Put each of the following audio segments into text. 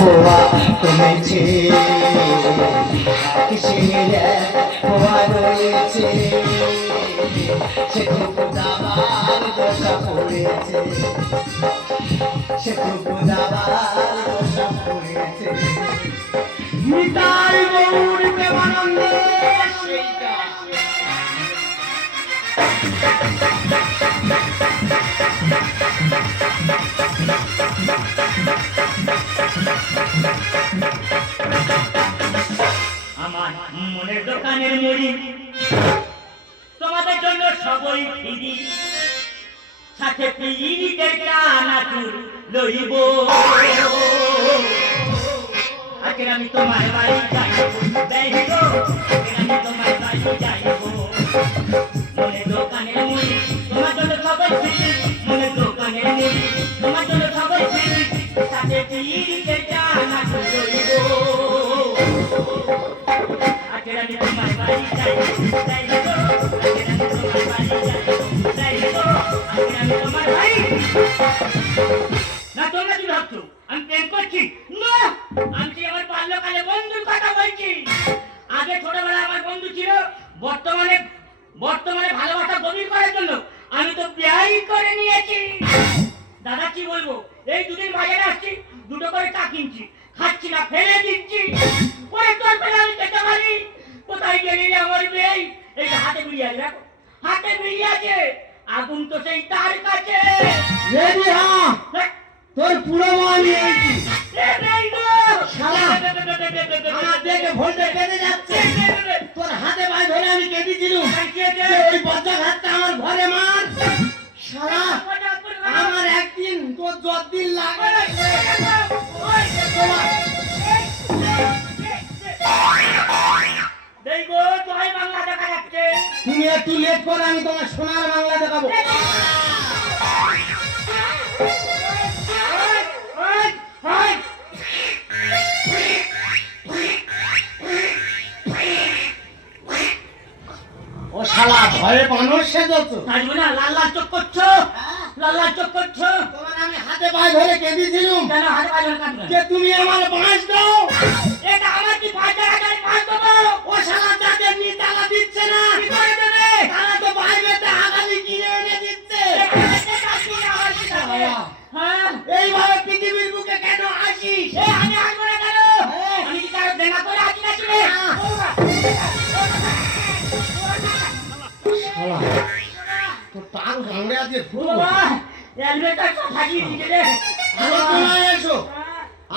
পোয়া কমেছে কিসের পোয়া রয়েছে সেটুকু দাবার দশা পড়েছে সেটুকু দাবার দশা পড়েছে নিতাই গৌর প্রেমানন্দে সেইটা আমার মনের দোকানের মুড়ি তোমাদের জন্য সবই ফিরি সাথে পিরিতের কানাচুর লইব আজকে আমি তোমার বাড়ি যাইব যাইব আমি তোমার বাড়ি যাইব মনের দোকানের মুড়ি তোমার জন্য সবই ফিরি মনের দোকানের মুড়ি তোমার জন্য সবই ফিরি সাথে পিরিতের কানাচুর লইব আজকে আমি তোমার বাড়ি যাইব যাইব আজকে আমি তোমার বাড়ি যাইব যাইব আজকে আমি তোমার বাড়ি না তোমরা কি ভাবছো আমি প্রেম করছি না আমি আমার বাল্যকালে বন্ধুর কথা বলছি আগে ছোটবেলায় আমার বন্ধু ছিল বর্তমানে ভালোবাসা গভীর করার জন্য আমি তো বিয়ে করে নিয়েছি দাদা কি বলবো এই দুদিন বাজারে আসছি দুটো করে চা কিনছি খাচ্ছি না ফেলে দিচ্ছি পরে তোর ফেলে আমি খেতে পারি কোথায় গেলি আমার মেয়ে এই হাতে বিড়ি আছে দেখো হাতে বিড়ি আছে আগুন তো সেই তার কাছে রেডি হ্যাঁ তোর পুরো মানি আইছি শালা আমার দেখে ভোল্টে কেটে যাচ্ছে তোর হাতে বাই ধরে আমি কেটে দিলুম ওই বজ্জা হাতটা আমার ঘরে মার শালা আমার একদিন তোর যতদিন লাগে দেখো জয় বাংলা দেখা যাচ্ছে তুমি একটু লেট করে আমি তোমার সোনার বাংলা দেখাবো ও শালা ভয়ে মানুষ সেজছো কাটবো না লাল লাল চোখ করছো লাল লাল চোখ করছো তোমার আমি হাতে পায়ে ধরে কেঁদে দিলুম কেন হাতে পায়ে ধরে কাটবে যে তুমি আমার বাঁশ দাও এটা আমার কি 5000 টাকা মাছ দেবো ও শালা যাদের নি টাকা দিচ্ছে না কি করে দেবে তারা তো বাইরেতে আগালি কিনে এনে দিচ্ছে হ্যাঁ এইভাবে পৃথিবীর বুকে কেন আসিস আমি আসবো না কেন আমি কি কারো দেখা করে আসি না ছিলে শালা তো টাং ভাঙড়ে আছে বাবা এলবেটার সব ভাগিয়ে দিতে রে আলোচনায় এসো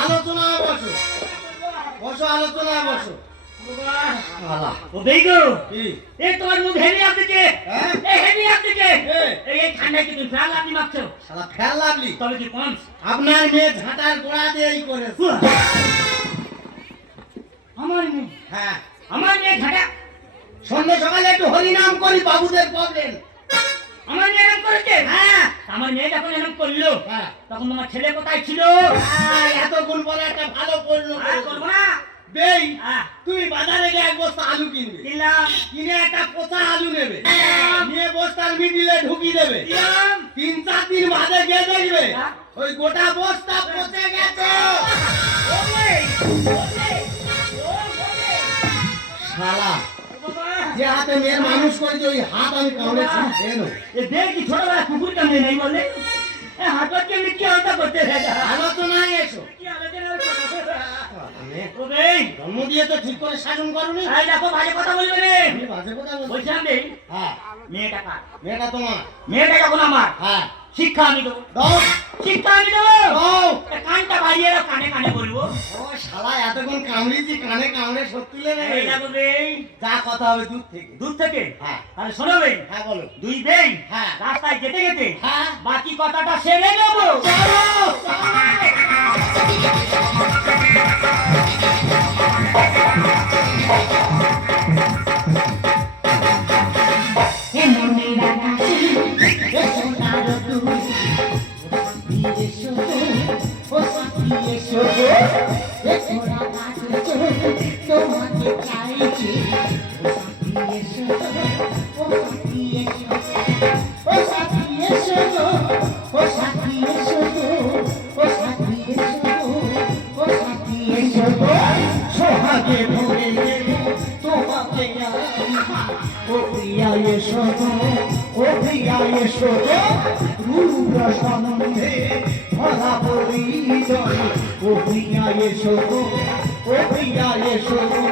আলোচনায় বসো বসো আলোচনায় বসো শালা ও বেগো কি এই তোমার মুখ হেভি আপনিকে হ্যাঁ এই হেভি আপনিকে এ। এই ঠান্ডায় কি তুমি ফ্যান আপনি মারছো শালা ফেল লাগলি তবে কি কম আপনার মেয়ে ঝাঁটার গোড়া দিয়েই করেছে আমার মেয়ে হ্যাঁ আমার মেয়ে ঘাটা সন্ধ্যে সকালে একটু হরিনাম করি বাবুদের প্রবলেম আমার মেয়ে এরকম করেছে হ্যাঁ আমার মেয়ে যখন এরকম করলো হ্যাঁ তখন তোমার ছেলে কোথায় ছিল এত গুণ বলে একটা ভালো পণ্য আর করবো না বেই হ্যাঁ তুমি বাজারে গিয়ে এক বস্তা আলু কিনবে দিলাম কিনে একটা পচা আলু নেবে নিয়ে বস্তার মিডিলে ঢুকিয়ে দেবে দিলাম 3-4 দিন বাদে গিয়ে দেখবে হ্যাঁ। ওই গোটা বস্তা পচে গেছে শালা যে হাতে মেয়ের মানুষ করেছে ওই হাত আমি কামড়েছি কেন এ দেখি ছোটবেলা কুকুর কামড়ে নেই বলে এ হাতকে কেমনি কি আলাদা করতে আলোচনায় এসো কি আলোচনা ও ভাই জন্ম দিয়ে তো ঠিক করে শাসন করনি এই দেখো বাজে কথা বলবে রে আমি বাজে কথা বলছি বলছিলাম রে হ্যাঁ মেয়েটা কার মেয়েটা তোমার মেয়েটা যখন আমার হ্যাঁ শিক্ষা আমি দেবো দাও শিক্ষা আমি দেবো দাও কানটা বাড়িয়ে দাও কানে কানে বলবো ও শালা এতক্ষণ কামড়িছি কানে কামড়ে সত্যি লেগে এই দেখো ভাই যা কথা হবে দূর থেকে দূর থেকে হ্যাঁ তাহলে শোনো ভাই হ্যাঁ বলো দুই ভাই হ্যাঁ রাস্তায় যেতে যেতে হ্যাঁ বাকি কথাটা সেরে নেবো তোমাকে চাইছি ও সাথী এসো ও সাথী এসো ও সাথী এসো ও সাথী আগে ভরে দেব তোমাকে আমি। ও প্রিয়া এসো গো, ও প্রিয়া এসো গো, রূপ সম্বন্ধে ভরা পরিচয়। ও প্রিয়া এসো গো, ও প্রিয়া এসো গো,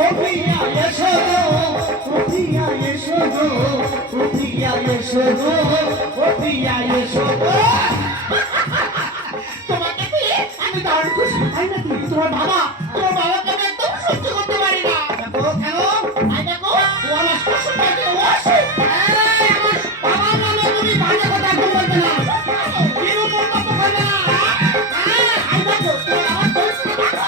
ও প্রিয়া এসো গো, ও প্রিয়া এসো গো, ও প্রিয়া এসো গো, ও প্রিয়া এসো গো। তোমাকে পেয়ে আমি দারুণ খুশি। তাই নাকি? তোমার বাবাকে আমি একদম সহ্য করতে পারি না। দেখো কেন? আই দেখো, ও আমার শ্বশুর বাড়িতে ও আসে। এই, আমার বাবার নামে তুমি বাজে কথা একদম বলবে না। এরকম মন্তব্য করবে না। আই দেখো, তোমার আমার চরিত্র দেখো।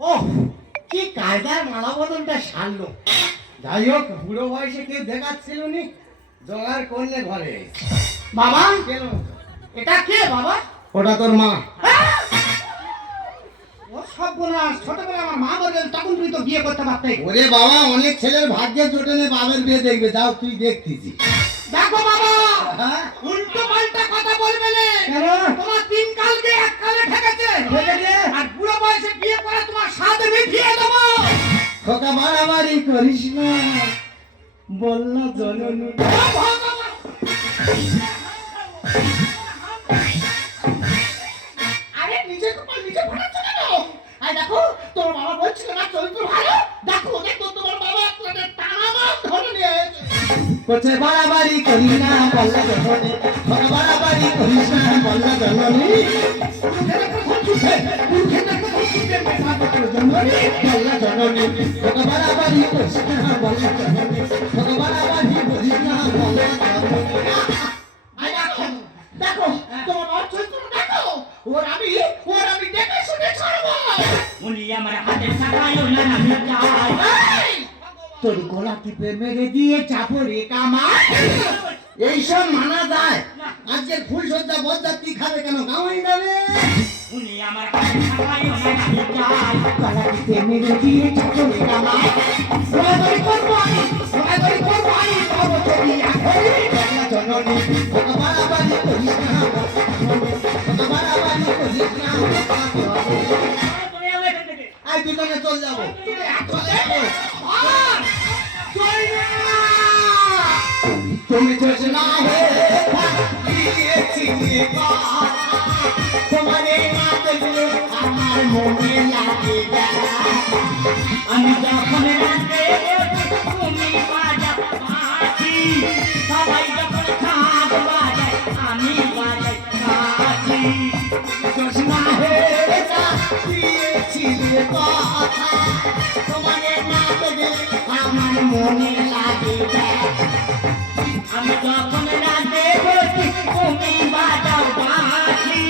ওহ, কি কায়দার মালা বদলটা সারলো। যাই হোক, বুড়ো বয়সে কেউ দেখাচ্ছিল নি, জোগাড় করলে ঘরে। বাবা কেন? এটা কে বাবা? ওটা তোর মা। ও সর্বনাশ, ছোটবেলায় আমার মা বললেন তখন তুই তো বিয়ে করতে পারতে। ওরে বাবা, অনেক ছেলের ভাগ্যে জোটে নে বাবার বিয়ে দেখবে। যাও, তুই দেখতেছি। দেখো বাবা, হ্যাঁ? উল্টো পাল্টা কথা বলবে না। কেন? তোমার তিন কালকে এক কালে ঠেকেছে। ঠেকেছে? আর বুড়ো বয়সে বিয়ে করে তোমার সাথে মিটিয়ে দেবো। খোকা বাড়াবাড়ি করিস না, বললা জননী। ও ভগবান! আরে নিজে কপাল নিজে ফাটাচ্ছ কেন? আই দেখো, তোর বাবা বলছিল না চরিত্র ভালো। দেখো দেখো, তোমার বাবা আপনাদের টানা মাছ ধরে নিয়ে এসেছে। কোচে বাড়াবাড়ি করিস না, বললা জননী। খোকা বাড়াবাড়ি করিস না, বললা জননী। বললা জননী। খোকা বাড়াবাড়ি করিস না, বললা জননী। খোকা বাড়াবাড়ি করিস না, বললা জননী। আই দেখো, দেখো, তোমার বাবার চরিত্র দেখো। ওর আমি দেখে শুনে ছাড়বো। উনি আমার হাতে থাকায় না আমি চাই। এই! তোর গলা টিপে মেরে দিয়ে চাপো রে কামাই। এইসব মানা যায়? আজকে ফুল সজ্জা বরযাত্রী খাবে কেন? কামাই যাবে। উনি আমার হাতে থাকায় না আমি চাই। গলা টিপে মেরে দিয়ে চাপো রে কামাই। দৌড়াদৌড়ি করবো আমি, দৌড়াদৌড়ি করবো আমি, পাবো যদি আখেরি। বললা জননী। খোকা বাড়াবাড়ি করিস না, বললা জননী। খোকা বাড়াবাড়ি করিস না, বললা জননী। তুমি আমার এখান থেকে। আয় দুজনে চল যাবো। চলে যাবো। আর! চল না! তুমি যোজনা হে দিয়েছিলে তোমারে না দেখলে আমার মনে লাগে আমি যখন রাতে তুমি বাজা বাঁশি, সবাই যখন খাট বাজায় আমি বাজাই কাঠি। যোজনা হে দিয়েছিলে কথা তোমারে না দেখলে আমার মনে লাগে আমি যখন রাতে বসি তুমি বাজাও বাঁশি,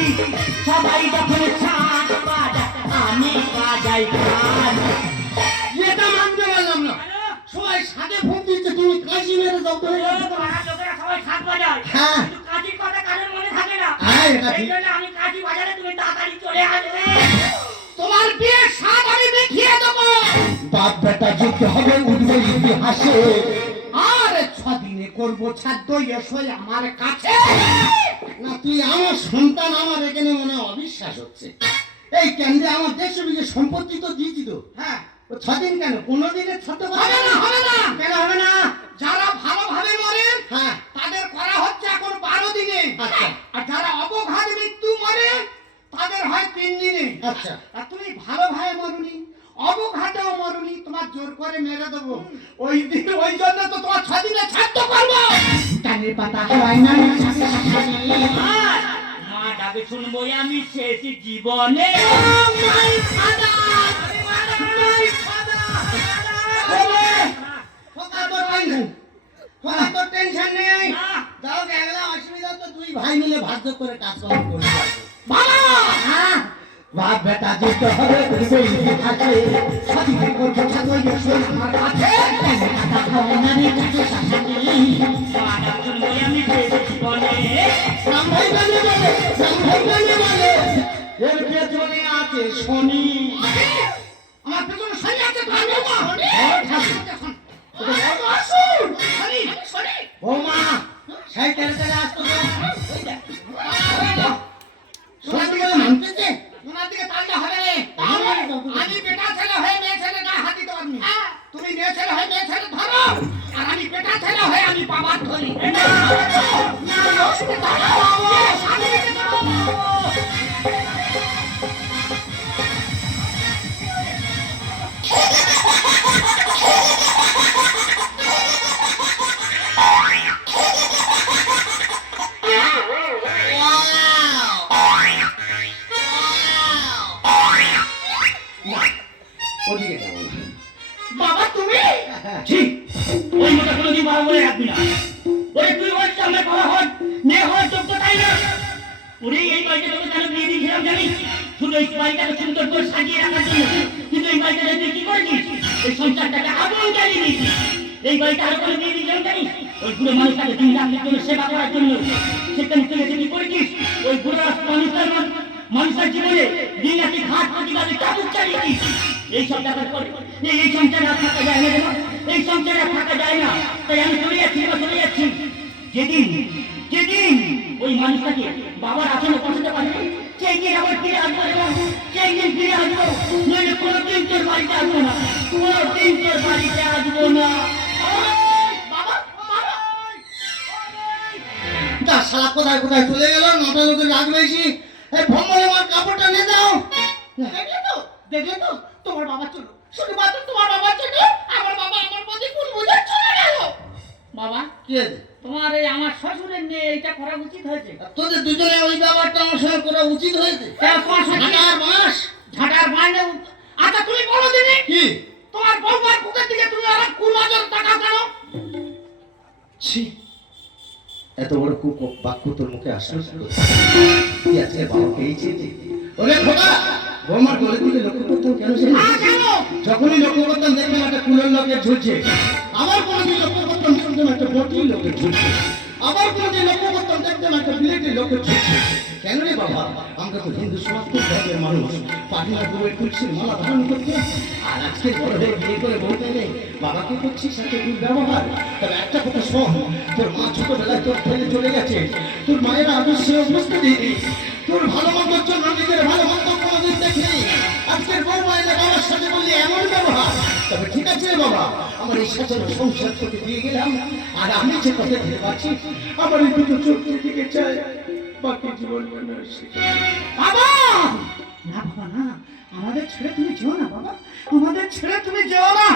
সবাই যখন খাট বাজায় আমি বাজাই কাঠি। এটা মানতে পারলাম না। সবাই সাথে ফোন দিচ্ছে, তুমি কাশি মেরে দাও তো। লোকেরা সবাই খাট বাজায়, হ্যাঁ। কিন্তু কাঠির কথা কানের মনে থাকে না। হ্যাঁ, এটা এই ঠিক। জন্য আমি কাঠি বাজারে তুমি তাড়াতাড়ি চলে আসবে। তোমার বিয়ের স্বাদ আমি দেখিয়ে দেবো। বাপ বেটা যুদ্ধ হবে, উঠবে ইতিহাসে। আর 6 দিনে করবো ছাদ্য, এসো আমার কাছে। না, তুই আমার সন্তান, আমার এখানে মনে হয় অবিশ্বাস হচ্ছে। এই কেন্দ্রে আমার 150 বিঘে সম্পত্তি তো দিয়েছি তো। হ্যাঁ, 6 দিন কেন? 15 দিনের ছোট কথা। হবে না, হবে না। কেন হবে না? যারা ভালোভাবে মরে হ্যাঁ। তাদের করা হচ্ছে এখন 12 দিনে। আচ্ছা। আর যারা অবঘাত মৃত্যু মরে তাদের হয় 3 দিনে। আচ্ছা। আর তুমি ভালোভাবে মরুনি, অবঘাতেও মরুনি, তোমার জোর করে মেরে দেবো। ওই জন্য তো তোমার 6 দিনে ছাড়তে পারবো। কানের পাতা হয় না আর মা ডাকে শুনবো আমি শেষ জীবনে। My father, my father. Tension নেই। না। যাও, গেলাম, অসুবিধা তো দুই ভাই মিলে ভাগ্য করে কাজ করতে পারবো। বাবা, হ্যাঁ, বাপ বেটা যুদ্ধ হবে, উঠবে ইতিহাসে। সত্যি করছো ছাত্র, এসো আমার কাছে। মা ডাকে শুনবো আমি শেষ জীবনে। সাম্ভাই গানে বলে, সাম্ভাই গানে বলে, এর পেছনে আছে শনি। আমার পেছনে শনি আছে, তো আমি ও ঠাকুর। ওদিকে যাবো না। বাবা তুমি ঠিক ওই মতো কোনোদিন বাবা বলে রাখবি না। ওরে তুই হচ্ছে আমার বাবা হন মেয়ে হওয়ার যোগ্য তাই না। ওরে এই বাড়িতে তোকে কেন বিয়ে দিয়েছিলাম জানিস? শুধু এই বাড়িটাকে সুন্দর করে সাজিয়ে রাখার জন্য। কিন্তু এই বাড়িটাকে তুই কি করেছিস? এই সংসারটাকে আগুন জ্বালিয়ে দিয়েছিস। এই বাড়িটা আরো কোনো বিয়ে দিয়েছিলাম জানিস? ওই বুড়ো মানুষটাকে দিন রাতের জন্য সেবা করার জন্য। সেখানে তুই এসে কি করেছিস? ওই বুড়ো মানুষের জীবনে দিন রাতে ঘাট প্রতিবাদে চাবুক চালিয়েছিস। এই সব ব্যাপার করে এই সংসারে আর থাকা যায় না রে মা। এই সংসারে আর থাকা যায় না। তাই আমি চলে যাচ্ছি এবার চলে যাচ্ছি। যেদিন যেদিন ওই মানুষটাকে বাবার আসনে পৌঁছতে পারবে সেই দিন আবার ফিরে আসবো এবং সেই দিন ফিরে আসবো। নইলে কোনোদিন তোর বাড়িতে আসবো না, কোনোদিন তোর বাড়িতে আসবো না। বাবা বাবা তা শালা কোথায় কোথায় চলে গেল? নটা লোকের রাগ বেশি। এই ভম্বলে আমার কাপড়টা নিয়ে দাও। দেখলে তো তোমার বাবা চলো, শুধুমাত্র তোমার বাবা চলো, আমার বাবা আমার প্রতি কোন বুঝে চলে গেল। বাবা কি আছে? তোমার এই আমার শ্বশুরের মেয়ে এটা করা উচিত হয়েছে। তোদের দুজনে ওই ব্যাপারটা আমার সঙ্গে করা উচিত হয়েছে। ঝাঁটার মাস ঝাঁটার বাইরে। আচ্ছা তুমি বলো দিনে কি তোমার বৌমার বুকের দিকে তুমি আবার কুনজর তাকাও কেন? ছি, এত বড় বাক্য তোর মুখে আসে? কি আছে বাবা পেয়েছে? ওরে খোদা, বৌমার গলে দিকে লক্ষ্য করতাম কেন? কেন? যখনই লক্ষ্য করতাম দেখতাম একটা কুলের লোকের ঝুলছে। আবার কোনোদিন লক্ষ্য করতাম দেখতাম একটা বটির লোকের ঝুলছে। আবার কোনোদিন লক্ষ্য করতাম দেখতাম একটা বিলেটের লোকের ঝুলছে। কেন রে বাবা? আমরা তো হিন্দু সনাতন ধর্মের মানুষ, পাটিলা গুরুয়ের তুলসীর মালা ধারণ করতে। আর আজকে বড় হয়ে বিয়ে করে বলতে নেই বাবাকে করছিস সাথে দুর্ব্যবহার। তবে একটা কথা শোন, তোর মা ছোটবেলায় তোর ফেলে চলে গেছে। তোর মায়ের আদর্শে বুঝতে দিবি। তোর ভালো মন্দের জন্য নিজের ভালো মন্দ কোনোদিন দেখিনি। আজকের বউ মায়ের বাবার সাথে বললি এমন ব্যবহার। তবে ঠিক আছে বাবা, আমার এই সাজানো সংসার তোকে দিয়ে গেলাম। আর আমি যে কথা ভেবে পাচ্ছি আমার এই দুটো চোখের দিকে চাই, বাকি জীবন বাবা না বাবা না, আমাদের ছেড়ে তুমি যেও না বাবা, আমাদের ছেড়ে তুমি যেও না।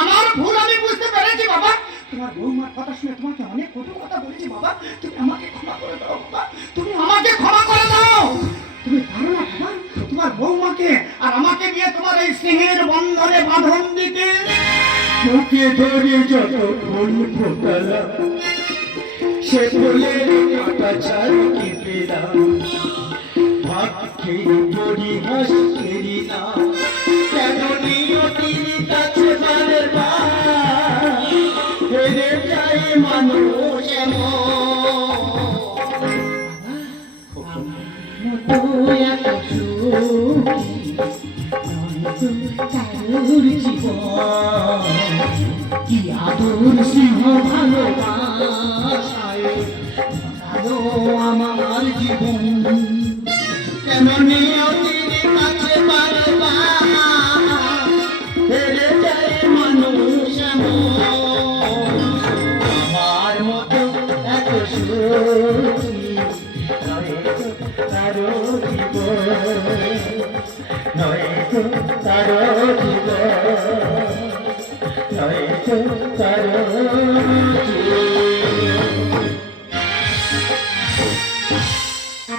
আমার ভুল আমি বুঝতে পেরেছি বাবা। তোমার বৌমার কথা শুনে তোমাকে অনেক কটু কথা বলেছি বাবা। তুমি আমাকে ক্ষমা করে দাও বাবা, তুমি আমাকে ক্ষমা করে দাও। তুমি পারো না বাবা তোমার বৌমাকে আর আমাকে নিয়ে তোমার এই স্নেহের বন্ধনে বাঁধন দিতে। মুখে ধরে যত ফুল ফোটালা সে ফুলের কাটা ছাড় কি পেলাম। ভাত খেয়ে পড়ি হাস খেলি না কেন নিয়তির কাছে বারবার হেরে যায় মানুষ এমন। এত সুখী কারোর জীবন কি আদর সিংহ ভালোবাসায় ভালো আমার জীবন। কেন নিয়তির কাছে বারবার হেরে যায় মানুষ এমন। আমার মতো এত সুখী কারো জীবন নয়তো কারো জীবন নয়তো কারো জীবন।